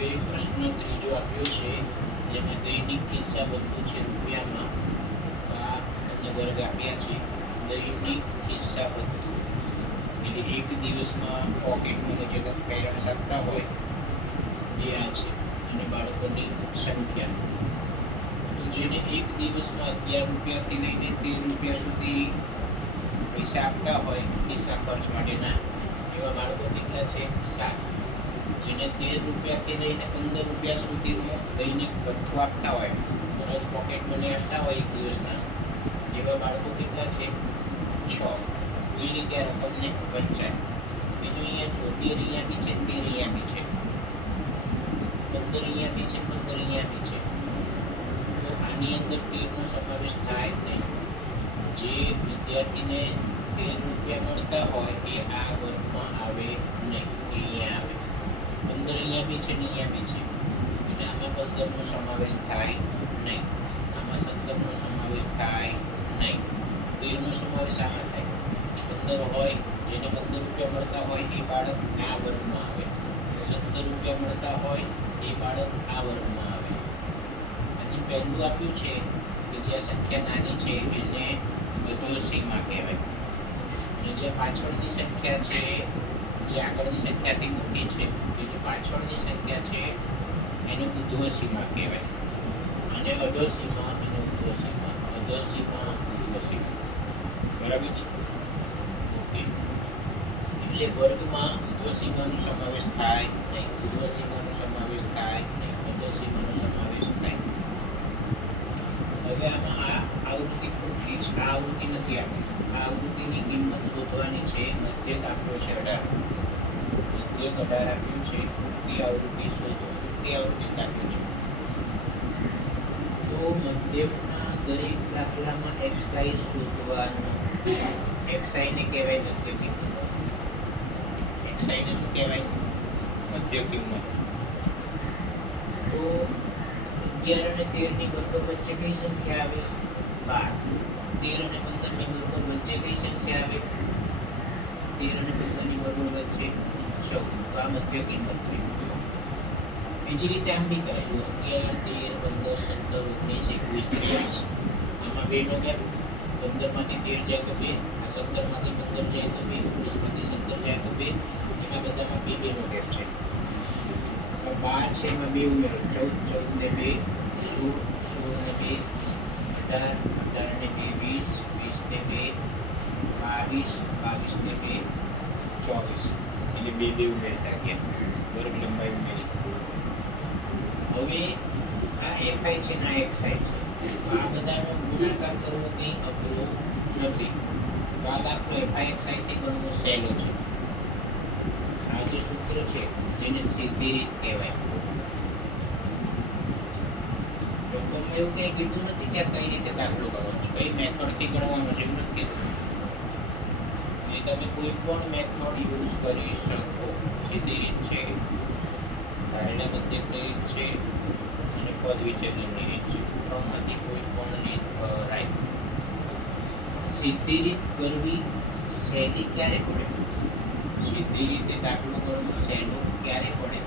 હવે પ્રશ્ન ત્રીજો આપ્યો છે, જેને દૈનિક કિસ્સા બધું છે રૂપિયામાં. આ તમને વર્ગ આપ્યા છે. દૈનિક કિસ્સા બધું એટલે એક દિવસમાં પોકેટમાં જે પેરેન્ટ શકતા હોય એ આ છે, અને બાળકોની સંખ્યા. તો જેને એક દિવસમાં 11 રૂપિયાથી લઈને 13 રૂપિયા સુધી પૈસા આપતા હોય કિસ્સા ખર્ચ માટેના, એવા બાળકો કેટલા છે? 7. જેને 13 રૂપિયાથી લઈને 15 રૂપિયા સુધીનું દૈનિક ભથ્થું આપતા હોય, દરરોજ પોકેટ મની આપતા હોય એક દિવસના, એવા બાળકો કેટલા છે? 6. એ રીતે આ રકમને વંચાય. બીજું અહીંયા જો 13 અહીંયા બી છે, 13 અહીંયા બી છે, 15 અહીંયા બી છે, 15 અહીંયા બી છે. તો આની અંદર 13 નો સમાવેશ થાય નહીં. જે વિદ્યાર્થીને 13 રૂપિયા મળતા હોય એ આ વર્ગમાં આવે નહીં, એ અહીંયા આવે. 15 અહીંયા બી છે ને અહીંયા બી છે, એટલે આમાં 15 નો સમાવેશ થાય નહીં, આમાં 17 નો સમાવેશ થાય નહીં. 13 નો સમાવેશ આમાં થાય. 15 હોય, જેને 15 રૂપિયા મળતા હોય એ બાળક આ વર્ગમાં આવે. 17 રૂપિયા મળતા હોય એ બાળક આ વર્ગમાં આવે. હજી પહેલું આપ્યું છે કે જે સંખ્યા નાની છે એને મધ્યસીમા કહેવાય, અને જે પાછળની સંખ્યા છે, જે આગળની સંખ્યાથી મોટી છે, જે પાછળની સંખ્યા છે એને ઉધ્વસીમા કહેવાય. અને અધોસીમા અને ઉધ્વસીમા, અધોસીમા, ઉધ્વસીમા. બરાબર છે? ઓકે. એટલે વર્ગમાં ઉધ્વસીમાનો સમાવેશ થાય નહીં, ઉધ્વસીમાનો સમાવેશ થાય નહીં, અધોસીમાનો સમાવેશ થાય. હવે આમાં આ આવૃત્તિ પૂરતી છે, આ આવૃત્તિ નથી આપી. આ આવૃત્તિની કિંમત શોધવાની છે. મધ્યક આપ્યો છે 18, મધ્યક 18 આપ્યું છે. તે આવૃત્તિ શોધો, તે આવૃત્તિ આપ્યું છે. તો મધ્યકના દરેક દાખલામાં xi શોધવાનું. xi ને કહેવાય મધ્ય કિંમત. xi ને શું કહેવાય? મધ્ય કિંમત. તો 11 અને 13 ની બરોબર વચ્ચે કઈ સંખ્યા આવે? 12. 13 અને 15 ની બરોબર વચ્ચે કઈ સંખ્યા આવે? 13 અને 15 ની બરોબર વચ્ચે 14. તો આ મધ્ય કિંમત થઈ. બીજી રીતે આમ બી કરાય. 11, 13, 15, 17, 19, 21, 23. આમાં 2 નો ગેપ. 15 માંથી 13 જાય તો 2, 17 માંથી 15 જાય તો 2, 19 માંથી 17 જાય તો 2. એમાં બધામાં 2 નો ગેપ છે. 12 છે એમાં 2 ઉમેરો, 14 ને 2, 16 ને 2, 18 ને 2, 20 ને 2, 22 ને 2, 24. એટલે 2 ઉમેરતા ગયા, વર્ગ લંબાઈ ઉમેરી. હવે આ fi છે ને આ xi છે, આ બધાનો ગુણાકાર કરવો કંઈ અઘરો નથી. તો આ દાખલો fi xi થી ગણવો સહેલો છે. આ જે સૂત્ર છે જેને સીધી રીત કહેવાય. લોકોમાં એવું કંઈ કીધું નથી કે કઈ રીતે દાખલો ગણવો છે, કઈ મેથડથી ગણવાનો છે, એવું નથી કીધું. એ તમે કોઈ પણ મેથડ યુઝ કરી શકો. સીધી રીત છે, ધારણા મધ્યકની રીત છે, અને પદ વિચ્છેદનની રીત છે. ત્રણમાંથી કોઈ પણ રીત કરાય. સીધી રીત કરવી સહેલી ક્યારે પડે? સીધી રીતે દાખલો ગણવો સહેલો ક્યારે પડે?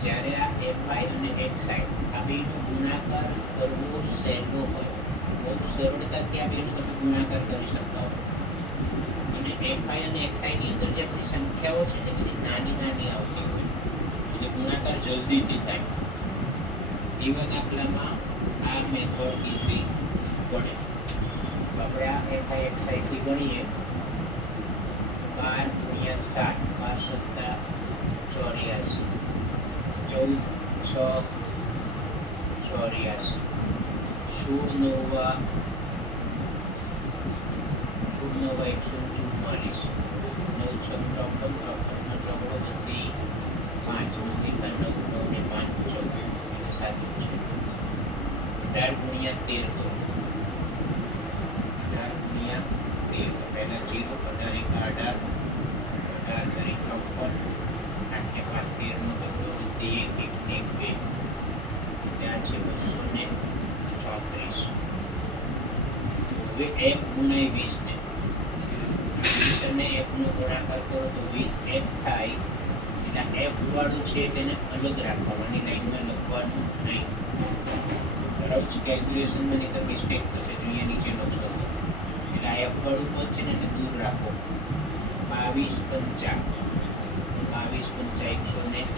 જ્યારે આ fi અને xi આ બેનો ગુણાકાર કરવો સહેલો હોય. બહુ સરળતાથી આ બેનો તમે ગુણાકાર કરી શકતા હો. અને fi અને xi ની અંદર જે બધી સંખ્યાઓ છે તે બધી નાની નાની આવતી હોય, એટલે ગુણાકાર જલ્દીથી થાય. એવા દાખલામાં આ મેથડ ઈઝી પડે. આપણે આ fi xi થી ગણીએ 12 ગુણ્યા 7, 12 + 84, 14 6 84, 16 9 144, 9 6 54, 54 નો ચોગડો હતી 5, 9 ને 5 14, એટલે સાચું છે. 18 ગુણ્યા 13 કરો, 18 ગુણ્યા 13, પહેલા 0, 18 × 18, 18 × 54, 8 × 5 13 નો બદલો વધી 1 1 2, ત્યાં છે 234. હવે 1 ગુણ્યા 20 ને 20 અને 1 નો ગુણાકાર કરો તો 20 1 થાય, એટલે એટલે એફ વાળું છે તેને અલગ રાખવાનું, આની લાઈનમાં લખવાનું નહીં. બરાબર છે, કેલ્ક્યુલેશનમાં નહીં તો મિસ્ટેક થશે. જો અહીંયા નીચે લખશો એટલે આ એફ વાળું પદ છે ને એને દૂર રાખો. 22 5 22 5 110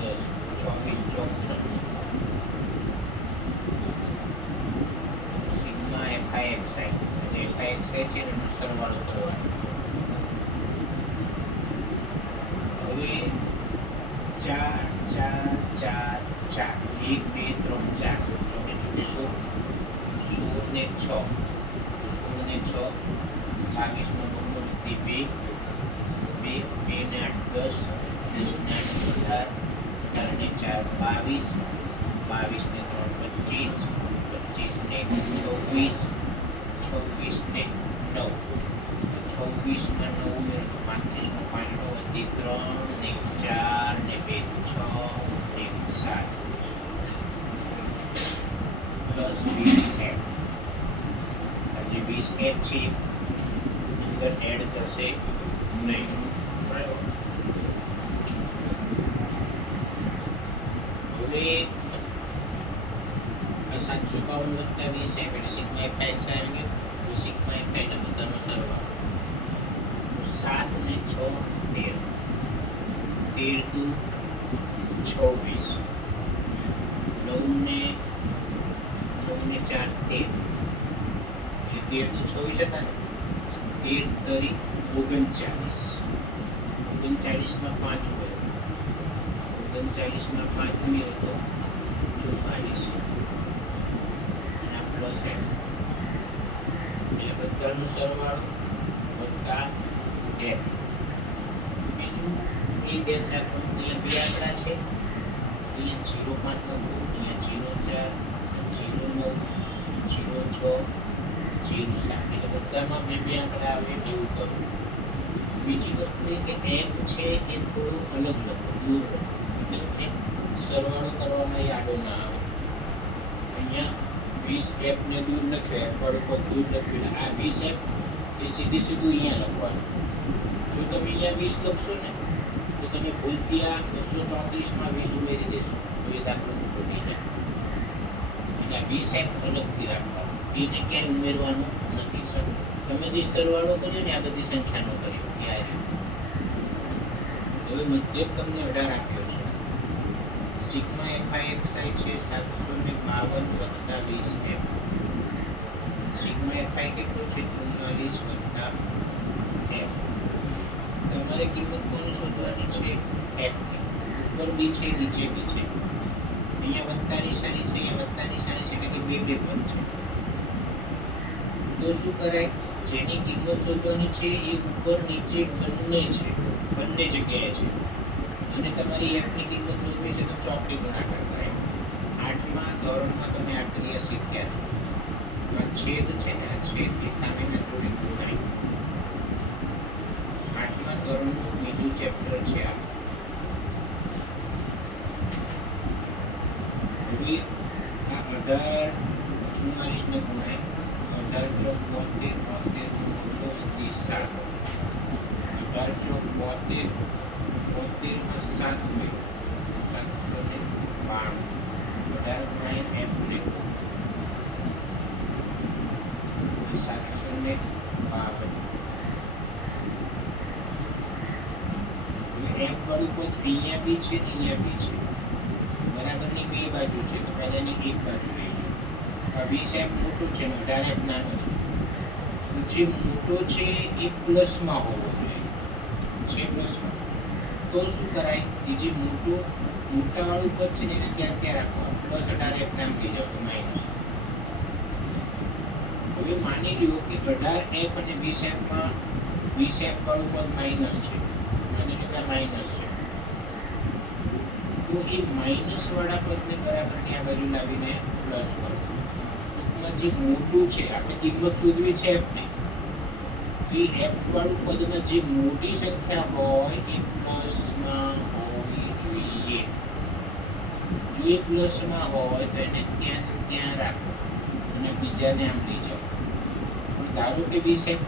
24 ચોક 96 સિગ્મા FIXI જે FIXI છે એનો સરવાળો કરવાનો. હવે 4 4 4 4 1 2 3 4 ચોકે ચોકે 16 ને 6 16 ને 6 22 નો બમણો વધી 2 2 ને 8 10 10 ને 8 18 ને 4 22 22 ને 3 25 25 ને 24 26 ને 9 26 માં 9 ઉમેરો તો 35 નો 5 નો વધી 3 ને 4 ને 2 6 ને 7 પ્લસ 20 f આજે 20 f છે અંદર એડ થશે નહીં. બરાબર. હવે આ 752 વત્તા 20 f એટલે સિગ્મા FIX આવી ગયો. સિગ્મા FI એટલે બધાનો સરવાળો 7 ને 6 13 13 દુ 26 9 ને 4 13 એટલે 13 દુ 26 હતા ને 13 તરી 39 39 માં 5 ઉમેરો 39 માં 5 ઉમેરો તો 44 અને પ્લસ એમ એટલે બધાનો સરવાળો વત્તા એમ. બીજું એ ધ્યાન રાખવાનું, અહીંયા બે આંકડા છે, અહીંયા 05 લખવું, અહીંયા 04 09 06 07 એટલે બધામાં બે બે આંકડા આવે એવું કરવું. બીજી વસ્તુ એ કે એફ છે એ થોડું અલગ લખો, દૂર લખો. કેમ છે સરવાળો કરવામાં એ આડો ના આવે. અહીંયા 20 f ને દૂર લખ્યો, f વાળું પદ દૂર લખ્યું, આ 20 f એ સીધું અહીંયા લખવાનું. જો તમે અહીંયા 20 લખશો ને તો તમે ભૂલથી આ 234 માં 20 ઉમેરી દેશો તો એ દાખલો ખોટો થઈ જાય. એટલે 20 f અલગથી રાખવાનું, એને ક્યાંય ઉમેરવાનું નથી. સર તમે જે સરવાળો કર્યો ને આ બધી સંખ્યાનો કર્યો ક્યારે. હવે મધ્યક તમને 18 આપ્યો છે. સિગ્મા FIXI છે 752 વત્તા 20 f. સિગ્મા FI કેટલો છે 44 વત્તા f. તમારે કિંમત કોની શોધવાની છે f ની. ઉપર બી છે નીચે બી છે. અહીંયા વત્તા નિશાની છે, અહીંયા વત્તા નિશાની છે એટલે કે બે બે પદ છે. તો શું કરાય, જેની કિંમત શોધવાની છે એ ઉપર નીચે બંને છે, બંને જગ્યાએ છે. અને તમારી f ની કિંમત શોધવી છે તો ચોકડી ગુણાકાર કરાય. 8મા ધોરણમાં તમે આ ક્રિયા શીખ્યા છો. આ છેદ છે ને, આ છેદની સામેના જોડે ગુણાય. 8મા ધોરણનું બીજું ચેપ્ટર છે આ. હવે આ 18 44 ને ગુણાય 18 ચોક 72 72 7 18 ચોક 72 72 માં 7 ઉમેરો 792 18 ગુણાય f ને 752. f વાળું પદ અહીંયા બી છે ને અહીંયા બી છે, બરાબરની બે બાજુ છે તો પહેલાની એક બાજુ લઈ લો. આ 20 f મોટો છે ને 18 f નાનો છે. જે મોટો છે એ પ્લસમાં હોવો જોઈએ, છે પ્લસમાં. તો શું કરાય, એ જે મોટા વાળું પદ છે ને એને ત્યાં ત્યાં રાખવાનું, પ્લસ 18 f નામ થઈ જાવ તો માઇનસ. હવે માની લ્યો કે 18 f અને 20 f માં 20 f વાળું પદ માઇનસ છે, માની લો કે માઇનસ છે. તો એ માઇનસ વાળા પદને બરાબરની આ બાજુ લાવીને પ્લસ કરો. ટૂંકમાં જે મોટું છે, આપણે કિંમત શોધવી છે f ની, એ f વાળું પદમાં જે મોટી સંખ્યા હોય એ પ્લસમાં હોવી જોઈએ. જો એ પ્લસમાં હોય તો એને ત્યાં રાખો અને બીજાને આમ લઈ જાઓ. પણ ધારો કે 20 f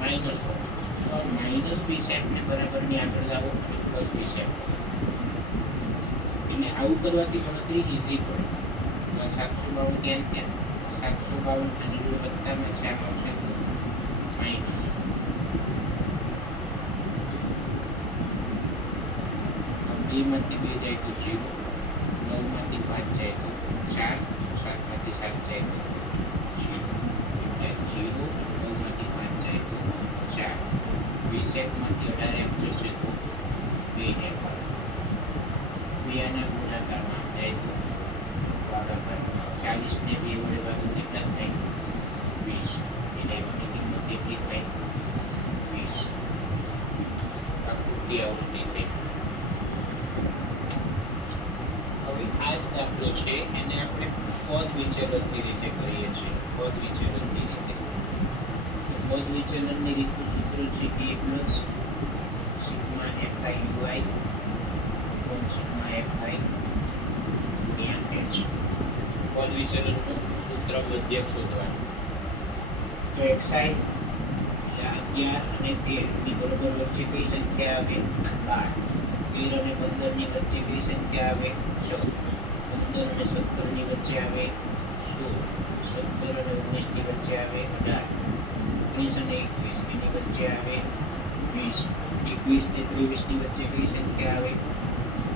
માઇનસ હોય તો માઇનસ 20 f ને બરાબરની આગળ લાવો, પ્લસ વિષેપ. એટલે આવું કરવાથી ગણતરી ઈઝી પડે. 752 કેમ કેમ 752 આની જોડે વત્તામાં છે, આમ આવશે તો માઇનસ. બે માંથી 2 જાય તો 0, 9 માંથી 5 જાય તો 4, 7 માંથી 7 જાય તો 0, 0, 9 માંથી 5 જાય તો 4. વિષેપ માંથી 18 જશે તો 2 બે આના ગુણાકારમાં જાય તો 40 ને 2 વડે ભાગો કેટલા થાય? 20. એટલે એની કિંમત કેટલી થાય? 20. આકૃતિ આવૃત્તિ થઈ. હવે આ જ દાખલો છે, એને આપણે પદ વિચલનની રીતે કરીએ છીએ. પદ વિચલનની રીતે. પદ વિચલનની રીતનું સૂત્ર છે a plus sigma fi uy sigma fi ગુણ્યા h. પદ વિચલનનું સૂત્ર મધ્યક શોધવાનું. તો xi 11 અને 13 ની બરોબર વચ્ચે કઈ સંખ્યા આવે? 12. 13 અને 15 ની વચ્ચે કઈ સંખ્યા આવે? 14. 15 અને 17 ની વચ્ચે આવે 16. 17 અને 19 ની વચ્ચે આવે 18. 19 અને 21 ની વચ્ચે આવે 20. 21 ને 23 ની વચ્ચે કઈ સંખ્યા આવે?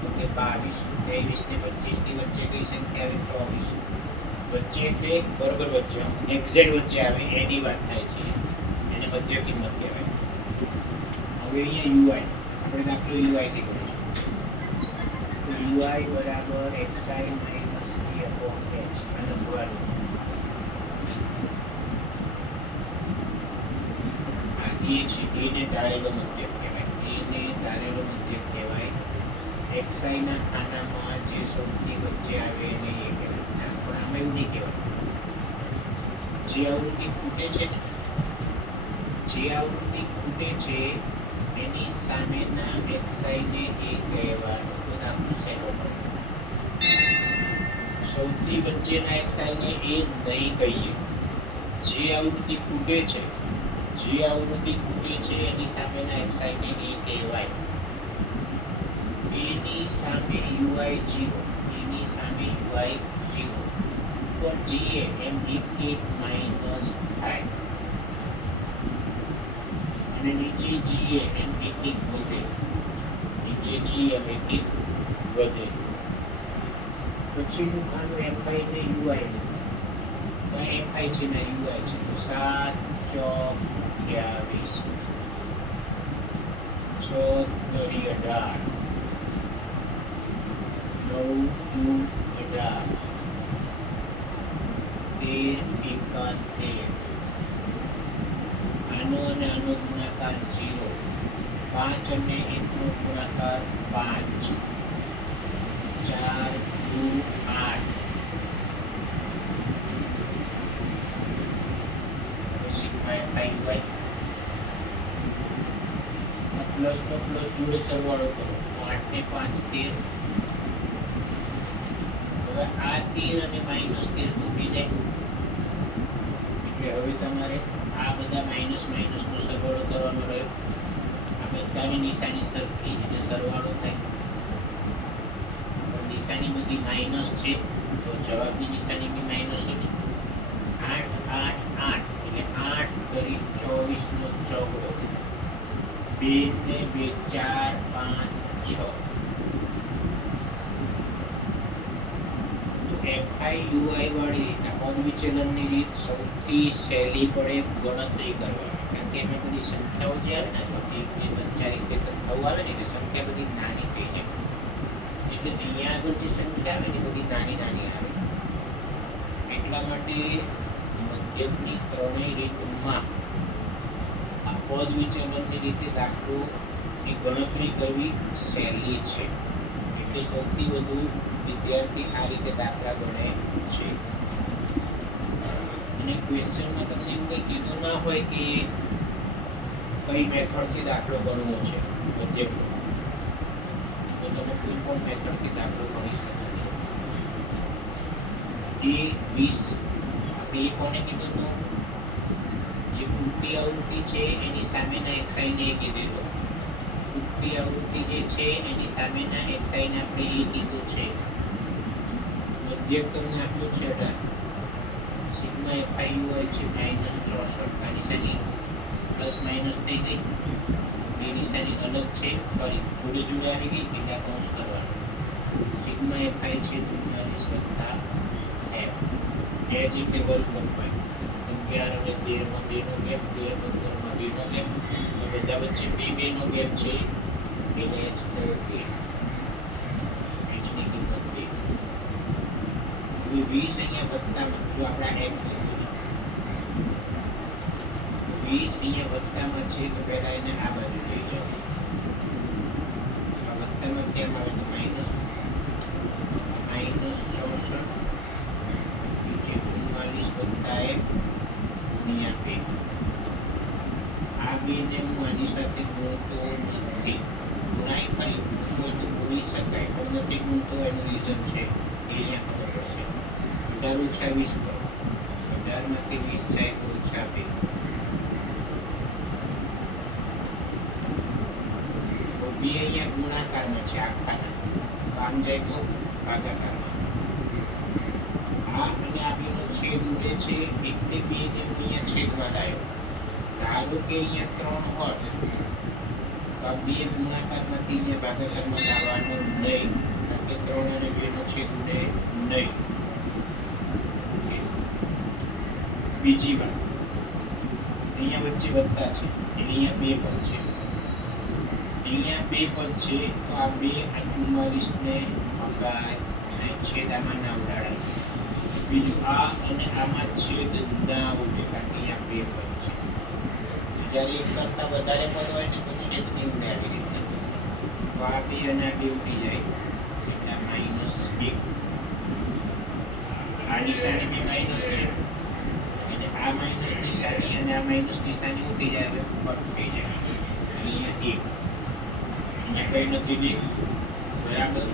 તો કે 22. 23 ને 25 ની વચ્ચે કઈ સંખ્યા આવે? 24. વચ્ચે એટલે બરોબર વચ્ચે, એક્ઝેક્ટ વચ્ચે આવે એની વાત થાય છે, એને મધ્ય કિંમત કહેવાય. હવે અહીંયા UI આપણે દાખલો UI થી કરીશું. તો UI બરાબર xi minus b upon h. આનો જવાબ આ એ છે. એને ધારેલો મધ્યક કહેવાય. એને ધારેલો મધ્યક કહેવાય. xi ના ખાનામાં જે સૌથી વચ્ચે આવે એને એ કહેવાય. પણ આમાં એવું નહીં કહેવાય. જે આવૃત્તિ ખૂટે છે ને, જે આવૃત્તિ ખૂટે છે એની સામેના xi ને એ કહેવાનું. તો દાખલો સહેલો પડે. સૌથી વચ્ચેના xi ને એ નહીં કહીએ. જે આવૃત્તિ ખૂટે છે, જે આવૃત્તિ ખૂટે છે એની સામેના xi ને એ કહેવાય. એની સામે ui 0, એની સામે ui 0 પર ga એમ એક માઈનસ થાય અને નીચે ga એમ એક વધે. નીચે ga એમ એક વધે. પછીનું ખાનું fi ને ui નું. તો fi છે ને ui છે. તો 7 4 22 14 18 9 2 18 13 આનો અને આનો ગુણાકાર 0. 5 અને 1 નો ગુણાકાર 5. 4 2 8. સિગ્મા fi uy પ્લસ નો પ્લસ જોડે સરવાળો કરો. 8 ને 5 13. હવે આ 13 અને માઈનસ 13 તૂટી જાય. એટલે હવે તમારે આ બધા માઈનસ માઈનસ નો સરવાળો કરવાનો રહ્યો. આ બધાની નિશાની સરખી એટલે સરવાળો થાય. પણ નિશાની બધી માઈનસ છે તો જવાબની નિશાની બી માઈનસ જ. 8 8 8 એટલે 8 કરી 24 નો ચોગડો. 2 ને 2 4 5 6. fi ui વાળી રીત, પદ વિચલનની રીત સૌથી સહેલી પડે ગણતરી કરવાની. કારણ કે એમાં બધી સંખ્યાઓ જે આવે ને, 1 2 3 4 1 2 3 આવું આવે ને, એટલે સંખ્યા બધી નાની થઈ જાય. એટલે અહીંયા આગળ જે સંખ્યા આવે ને બધી નાની નાની આવે. એટલા માટે મધ્યકની ત્રણેય રીતમાં આ પદ વિચલનની રીતે દાખલોની ગણતરી કરવી સહેલી છે. એટલે સૌથી વધુ વિદ્યાર્થી આ રીતે દાખલા ગણે છે. અને ક્વેશ્ચનમાં તમને એવું કંઈ કીધું ના હોય કે કઈ મેથડથી દાખલો ગણવો છે મધ્યકનો, તો તમે કોઈ પણ મેથડથી દાખલો ગણી શકો છો. એ 20 આપણે કોને કીધું હતું? જે ખૂટતી આવૃત્તિ છે એની સામેના xi ને કીધેલો. મોટી આવૃત્તિ જે છે એની સામેના xi ને આપણે a કીધું છે. મધ્યક તમને આપ્યું છે 18. સિગ્મા fi હોય છે -64. આ નિશાની પ્લસ માઇનસ થઈ ગઈ. બે નિશાની અલગ છે, સોરી જોડે જોડે આવી ગઈ એટલે આ કૌંસ કરવાનું. સિગ્મા fi છે 44 + f. h એટલે વર્ગ લંબાઈ. 11 અને 13 માં 2 નો ગેપ, 13 15 માં 2 નો ગેપ. બધા વચ્ચે 2 નો ગેપ છે એટલે h તો 2. h ની કિંમત 2. હવે 20 અહીંયા વત્તામાં જો આપણા f 20 અહીંયા વત્તામાં છે તો પહેલા એને આ બાજુ લઈ જાઓ. આ વત્તામાં કેમ આવે તો માઈનસ 64 નીચે 44 + 1 × 2. આ બે ને હું આની સાથે ગુણતો નથી. ગુણાય ખરી, ગુણવું તો ગુણી શકાય પણ નથી ગુણતો એનું રીઝન છે એ અહીંયા ખબર પડશે. 18 - 20 કરો. 18 માંથી 20 જાય તો -2. બે અહીંયા ગુણાકારમાં છે આખાના, આમ જાય તો ભાગાકારમાં. આ અને આ બેનો છેદ ઉડે છે એટલે બે ને હું અહીંયા છેદમાં લાવ્યો. ધારો કે અહીંયા 3 હોત તો આ બે ગુણાકારમાંથી અહીંયા ભાગાકારમાં લાવવાનો નહીં, કારણ કે 3 અને 2 નો છેદ ઉડે નહીં. બીજી વાત, અહીંયા વચ્ચે વત્તા છે એટલે અહીંયા 2 પદ છે. અહીંયા 2 પદ છે તો આ 2 આ 44 ને છેદામાં ના ઉડાડાય. બીજું આ અને આમાં છેદ ના ઉડે કારણ કે અહીંયા 2 પદ છે. જ્યારે એક કરતા વધારે પદ હોય ને તો છેદ નહીં ઉડે આવી રીતે. તો આ 2 અને આ 2 ઉડી જાય એટલે -1. આ નિશાની બી માઇનસ છે એટલે આ માઇનસ નિશાની અને આ માઇનસ નિશાની ઉડી જાય એટલે કટ થઈ જાય. અહીંયા 1 અહીંયા કઈ નથી 2 બરાબર.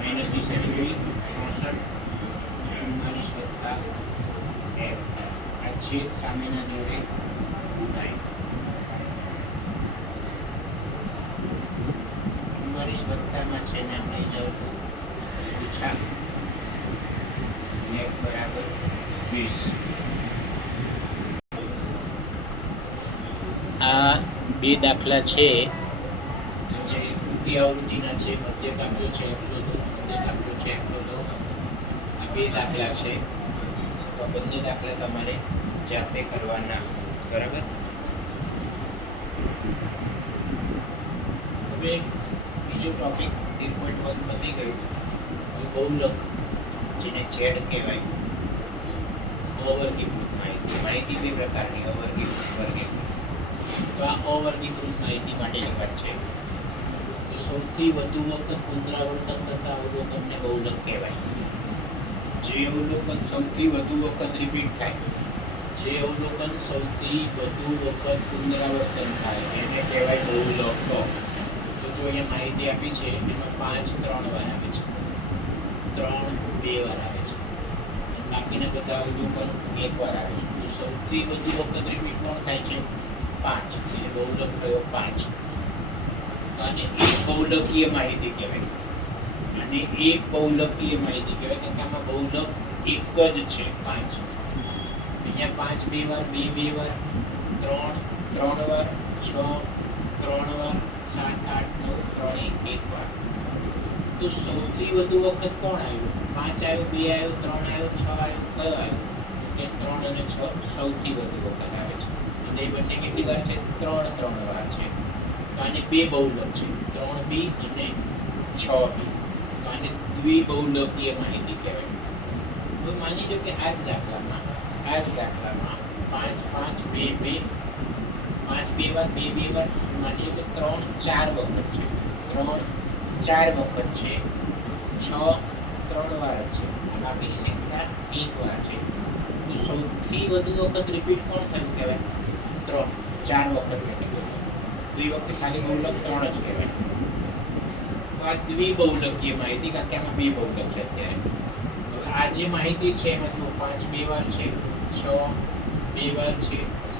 માઇનસ નિશાની ગઈ 64 + f. આ છેદ સામેના જોડે ઉડાય. 44 વત્તામાં છે ને આમ લઈ જાવ તો ઓછા f બરાબર 20. આ બે દાખલા છે જે તૃતીય આવૃત્તિના છે. મધ્યક આપ્યો છે f શોધો, મધ્યક આપ્યો છે f શોધો. આ બે દાખલા છે તો બંને દાખલા તમારે જાતે કરવાના, બરાબર. હવે બીજો ટોપિક 1.1 પતી ગયું. હવે બહુલક જેને ઝેડ કહેવાય, અવર્ગીકૃત માહિતી. માહિતી બે પ્રકારની, અવર્ગીકૃત, વર્ગીકૃત. તો આ અવર્ગીકૃત માહિતી માટેની વાત છે. તો સૌથી વધુ વખત પુનરાવર્તન થતા અવલોકનને બહુલક કહેવાય. જે અવલોકન સૌથી વધુ વખત રિપીટ થાય, જે અવલોકન સૌથી વધુ વખત પુનરાવર્તન થાય એને કહેવાય બહુલક. તો જો અહીંયા માહિતી આપી છે એમાં 5 3 વાર આવે છે, 3 2 વાર આવે છે, બાકીના બધા અવલોકન 1 વાર આવે છે. તો સૌથી વધુ વખત રિપીટ કોણ થાય છે? 5. એટલે બહુલક થયો 5. અને એક બહુલકીય માહિતી કહેવાય. અને એક બહુલકીય માહિતી કહેવાય કારણ કે આમાં બહુલક એક જ છે 5. અહીંયા 5 2 વાર, 2 2 વાર, 3 3 વાર, 6 3 વાર, 7 8 9 3 1 વાર. તો સૌથી વધુ વખત કોણ આવ્યું? 5 આવ્યો, 2 આવ્યો, 3 આવ્યો, 6 આવ્યો. કયો આવ્યો? કે 3 અને 6 સૌથી વધુ વખત આવે છે. અને એ બંને કેટલી વાર છે? 3 3 વાર છે. તો આને બે બહુલક છે, 3b અને 6b. તો આને દ્વિબહુલકીય માહિતી કહેવાય. તો માની લો કે આ જ દાખલામાં 5 5 2 2 5 2 વાર, 2 2 વાર, માની લો કે 3 4 વખત છે, 3 4 વખત છે, 6 3 વાર જ છે, બાકીની સંખ્યા 1 વાર છે. તો સૌથી વધુ વખત રિપીટ કોણ થયું કહેવાય? 3 4 વખત મેં કીધું. તો એ વખતે ખાલી બહુલક 3 જ કહેવાય. તો આ દ્વિબહુલકીય માહિતી, કારણ કે આમાં બે બહુલક છે અત્યારે. હવે આ જે માહિતી છે એમાં જુઓ 5 2 વાર છે, 6 2 વાર છે,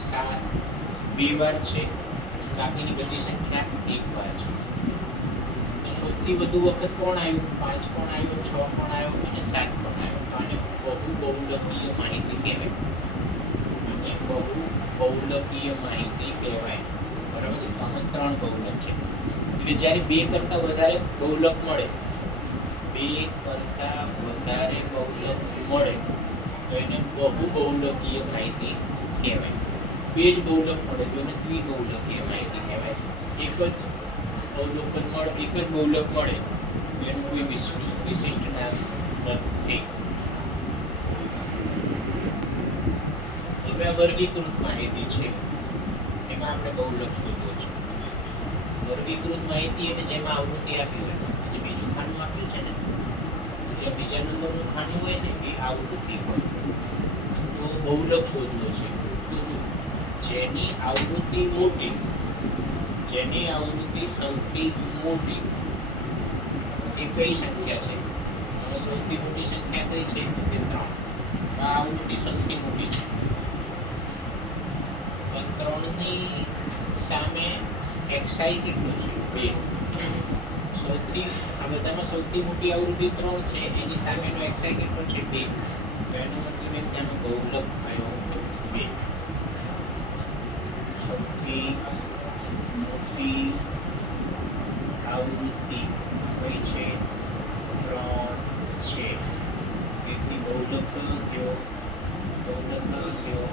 7 2 વાર છે, બાકીની બધી સંખ્યા 1 વાર છે. તો સૌથી વધુ વખત કોણ આવ્યું? 5 પણ આવ્યો, 6 પણ આવ્યો અને 7 પણ આવ્યો. તો આને બહુલકીય માહિતી કહેવાય. આને બહુલકીય માહિતી કહેવાય. બરાબર છે? તો આમાં 3 બહુલક છે. એટલે જ્યારે 2 કરતાં વધારે બહુલક મળે, 2 કરતાં વધારે બહુલક મળે તો એને બહુલકીય માહિતી કહેવાય. 2 જ બહુલક મળે તો એને દ્વિબહુલકીય માહિતી કહેવાય. એક જ બહુલક મળે એનું કોઈ વિશિષ્ટ નામ નથી. હવે આ વર્ગીકૃત માહિતી છે, એમાં આપણે બહુલક શોધવો છે. વર્ગીકૃત માહિતી એટલે જેમાં આવૃત્તિ આપી હોય, જે બીજું ખાનું આપ્યું છે ને, જે બીજા નંબરનું ખાનું હોય ને એ આવૃત્તિ હોય. તો બહુલક શોધવો છે. તો જો જેની આવૃત્તિ મોટી, જેની આવૃત્તિ સૌથી મોટી એ કઈ સંખ્યા છે? અને સૌથી મોટી સંખ્યા કઈ છે? તો કે 3. આ આવૃત્તિ સૌથી મોટી છે. 3 ની સામે xi કેટલો છે? 2. આ બધામાં સૌથી મોટી આવૃત્તિ 3 છે, એની સામેનો xi કેટલો છે? 2. તો એનો મતલબ એમ કે આનો બહુલક થયો 2. સૌથી મોટી આવૃત્તિ કઈ છે? 3 છે. તેથી બહુલક થયો 2.